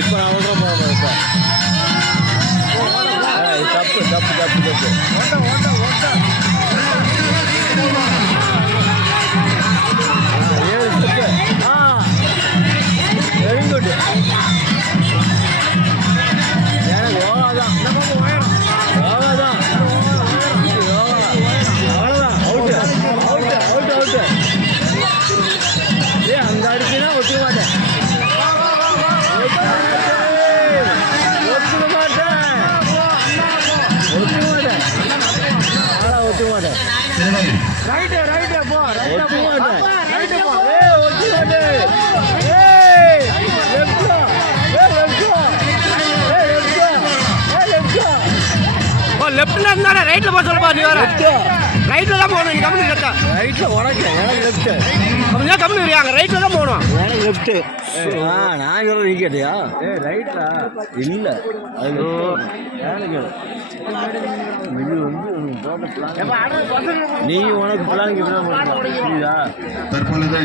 இப்போ நான் ஒன்றும் போகிறேன் தப்பு தப்பு தப்பு தப்பு வெரி குட் எனக்கு ஓவாதான் ஓவாதான் அவ்வளோதான் அவுட்டு அவுட்டு அவுட்டு அவுட்டு ஏ அந்த அடிச்சுன்னா ஒத்துக்க மாட்டேன் ஒத்துக்க மாட்டேன் ஒத்துக்க மாட்டேன் ஒத்துக்க மாட்டேன் ரைட்டு ரைட்டு போ ஒத்துக்க மாட்டேன் ரைட்டு போ ஏ ஒத்துக்க மாட்டேன் லெஃப்ட்ல இருந்தா ரைட்ல போக சொல்லுப்பா நீ வர ரைட்ல தான் போகணும் நீ கம்பெனி கரெக்டா ரைட்ல உனக்கு எனக்கு லெஃப்ட் அப்படியே கம்பெனி வரியாங்க ரைட்ல தான் போகணும் எனக்கு லெஃப்ட் நான் சொல்ல நீ கேட்டியா ரைட்ல இல்ல அது நீ உனக்கு பிளான் புரியுதா தற்பொழுது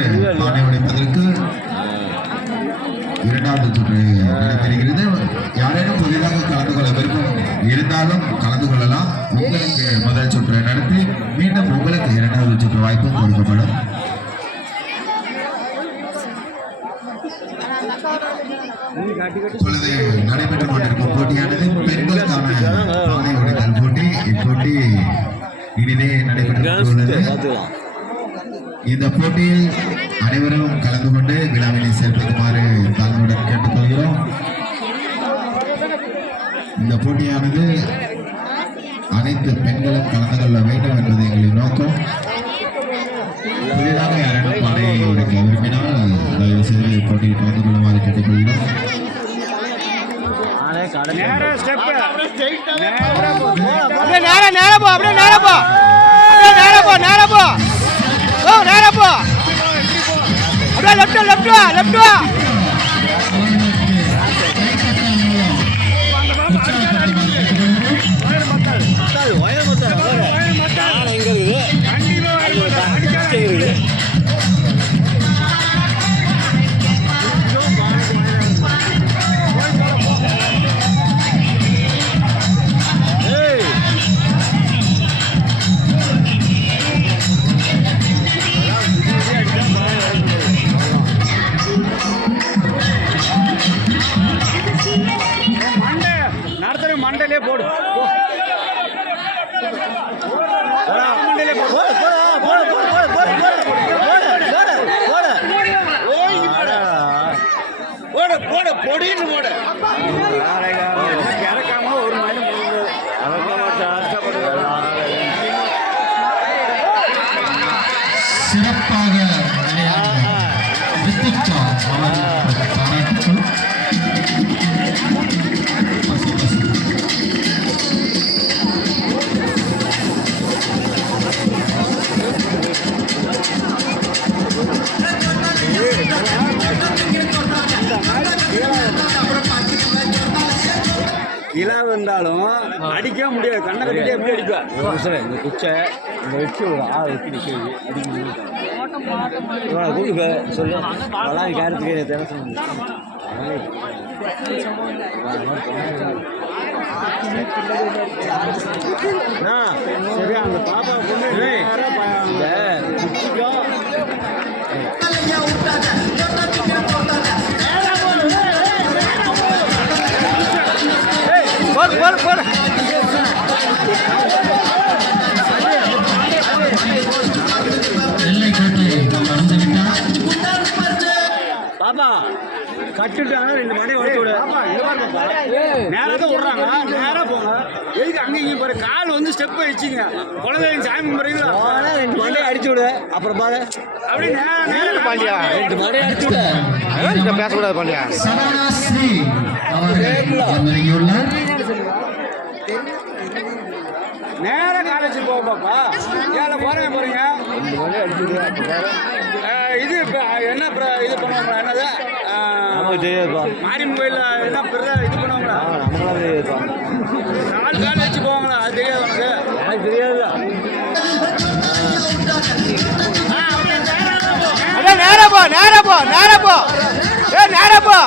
இரண்டாவது சுற்று நடைபெறுகிறது. யாரேனும் புதிதாக கலந்து கொள்ள விருப்பம் இருந்தாலும் கலந்து கொள்ளலாம். உங்களுக்கு முதல் சுற்று நடத்தி மீண்டும் உங்களுக்கு இரண்டாவது சுற்று வாய்ப்பு கொடுக்கப்படும். இப்பொழுது நடைபெற்றுக் கொண்டிருக்கும் போட்டியானது பெண்களுக்கான பானை உடைத்தல் போட்டி. இப்போட்டி இனிதே நடைபெற்று இந்த போட்டியில் அனைவரும் கலந்து கொண்டு விழாவினை சிறப்பிக்குமாறு தாழ்மையுடன் கேட்டுக்கொள்கிறோம். இந்த போட்டியானது அனைத்து பெண்களும் கலந்து கொள்ள வேண்டும் என்பது எங்களின் நோக்கம். புதிதாக யாரும் பானை உடைக்க விரும்பினால் தயவு செய்து போட்டியில் கலந்து கொள்ளுமாறு கேட்டுக்கொள்கிறோம். லெஃப்ட் லெஃப்ட் லெஃப்ட் மண்டலே போடு போட பொடின்னு போட இறக்காம ஒரு மணி சிறப்பாக இலா வந்தாலும் அடிக்க முடியாது. கண்ணை கட்டிட்டு எப்படி அடிப்பா இந்த குச்சை இந்த வச்சு ஒரு ஆள் வச்சு நிற்கிறது அடிக்க கூட்டு சொல்லு அதெல்லாம் கேரத்துக்கு தின சரி அந்த பாப்பா பொண்ணு இந்த குச்சிக்கும் பாப்பா கட்டுட்டாங்க ரெண்டு மணி வச்சு விடு. நேராக தான் விடுறாங்க. நேராக போங்க. எதுக்கு அங்கே இங்கே பாரு கால் வந்து ஸ்டெப் வச்சுங்க. குழந்தைங்க சாமி முறைங்களா ரெண்டு மணி அடிச்சு விடு. அப்புறம் பாரு அப்படி நேரம் பாண்டியா ரெண்டு மணி அடிச்சு விடு. பேசக்கூடாது பாண்டியா. நேராக காலேஜ் போகும் பாப்பா. ஏழை போறீங்க போறீங்க ரெண்டு மணி அடிச்சு விடு. இது என்ன இது பண்ணுவாங்களா என்னது மாரியம்மன் கோயில்ல என்ன பெரிய இது பண்ணுவாங்களா நம்மளாம் தெரியாதுப்பா. 4 கால் வச்சு போவாங்களா அது தெரியாது உனக்கு? எனக்கு தெரியாது. நேரா போ நேரா போ நேரா போ ஏ நேரா போ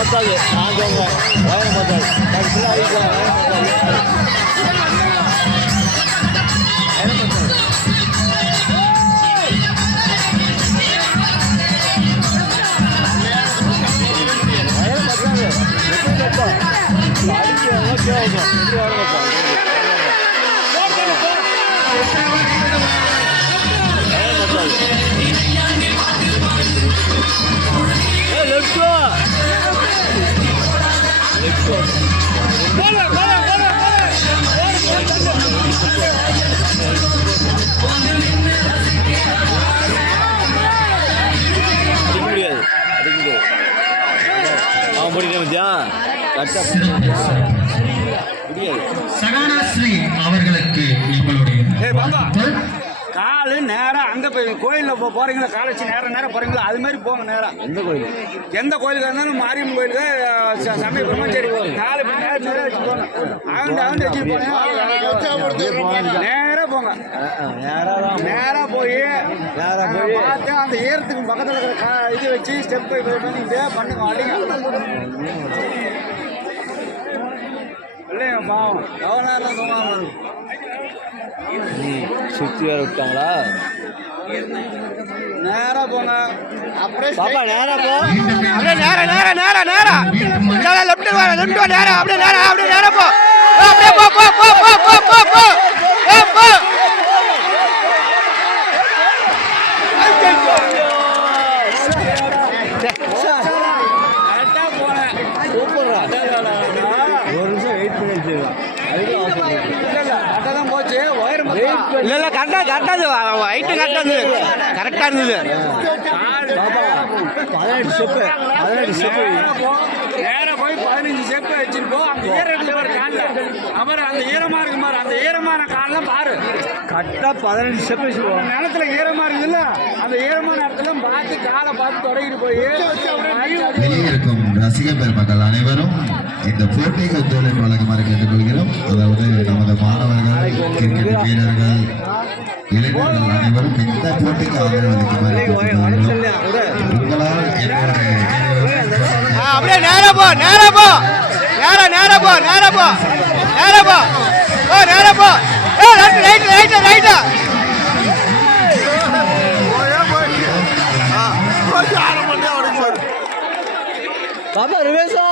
மத்தாது நான் சொல்றேன் வயரம் மத்தாது சகானாஸ்ரீ அவர்களுக்கு எங்களுடைய காலு நேரம் அங்கே போய் கோயிலில் போகிறீங்களா காலை வச்சு நேரம் போகிறீங்களா அது மாதிரி போங்க நேரம் எந்த கோயிலுக்கு இருந்தாலும் மாரியம்மன் கோயிலுக்கு சமயபுரமா சரி காலை போய் நேரம் வச்சு போங்க அவன் வச்சு போங்க நேராக போங்க நேராக போய் பார்த்து அந்த ஈரத்துக்கு பக்கத்தில் இருக்கிற இது வச்சு ஸ்டெப் பண்ணிட்டு பண்ணுங்க அடிங்க இல்லைங்க பாவம் எவ்வளோ நேரம் தூங்காமல் சுற்றி வேற விட்டாங்களா நேரா போங்க அப்படியே பாப்பா நேரா போ அப்படியே நேரா லெஃப்ட் வா நேரா அப்படியே நேரா போ அப்படியே போ கரெக்டா போனேன் சூப்பர்ரா ஒரு நிமிஷம் வெயிட் பண்ணி வச்சிருக்கோம் அதுக்கு அவசரம் கரெக்டாக தான் போச்சு ஒயர் இல்ல கரெக்டாது ஹைட்டு கரெக்டா இருந்தது பாப்பா 18 ஸ்டெப்பு நேரா போய் 15 ஸ்டெப் வச்சிருப்போம் அந்த ஈரம் பாரு காலில் அப்புறம் அந்த ஈரமா இருக்கு பாரு அந்த ஈரமான காலெல்லாம் பாரு கரெக்டாக 18 ஸ்டெப் வச்சுருவோம் நிலத்துல ஈரமா இருக்குல்ல அந்த ஈரமான இடத்துல பார்த்து காலை பார்த்து தொடங்கிட்டு போய் வெளியே இருக்கும் ரசிகர் பெருமக்கள் அனைவரும் இந்த போட்டிக்கு ஒத்துழைப்பு வழங்குமாறு கேட்டுக்கொள்கிறோம். அதாவது நமது மாணவர்கள், கிரிக்கெட் வீரர்கள், இளைஞர்கள் அனைவரும் இந்த போட்டிக்கு ஆதரவு அளிக்குமாறு கேட்டுக்கொள்கிறோம். உங்களால் அப்படியே நேரா போ ரைட்டா பாப்பா ரிவேஷா